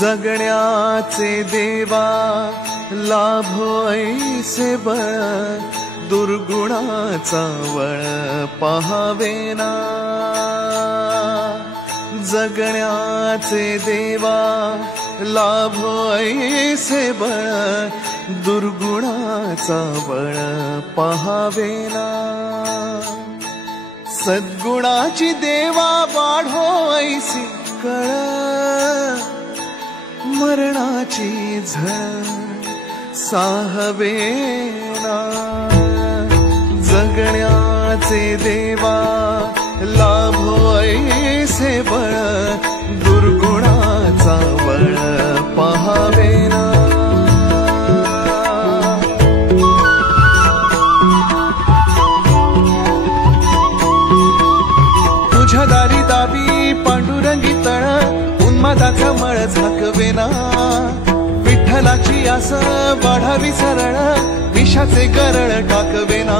जगण्याचे देवा लाभो ऐसे बळ, दुर्गुणाचा वळ पहावेना। जगण्याचे देवा लाभो ऐसे बळ, दुर्गुणाचा बळ पहावेना। सद्गुणाची देवा वाढो ऐसी कळ, मरणाची झळ साहवेना। जगण्याचे देवा लाभो ऐसे बळ, दुर्गुणाचा बळ पहावेना। तुझ्या दारी दाबी पांडुरंगी तळ, उन्मादाचा मळ झाकवेना। विठ्ठलाची आस वाढावी सरळ, विषाचे गरळ टाकवेना।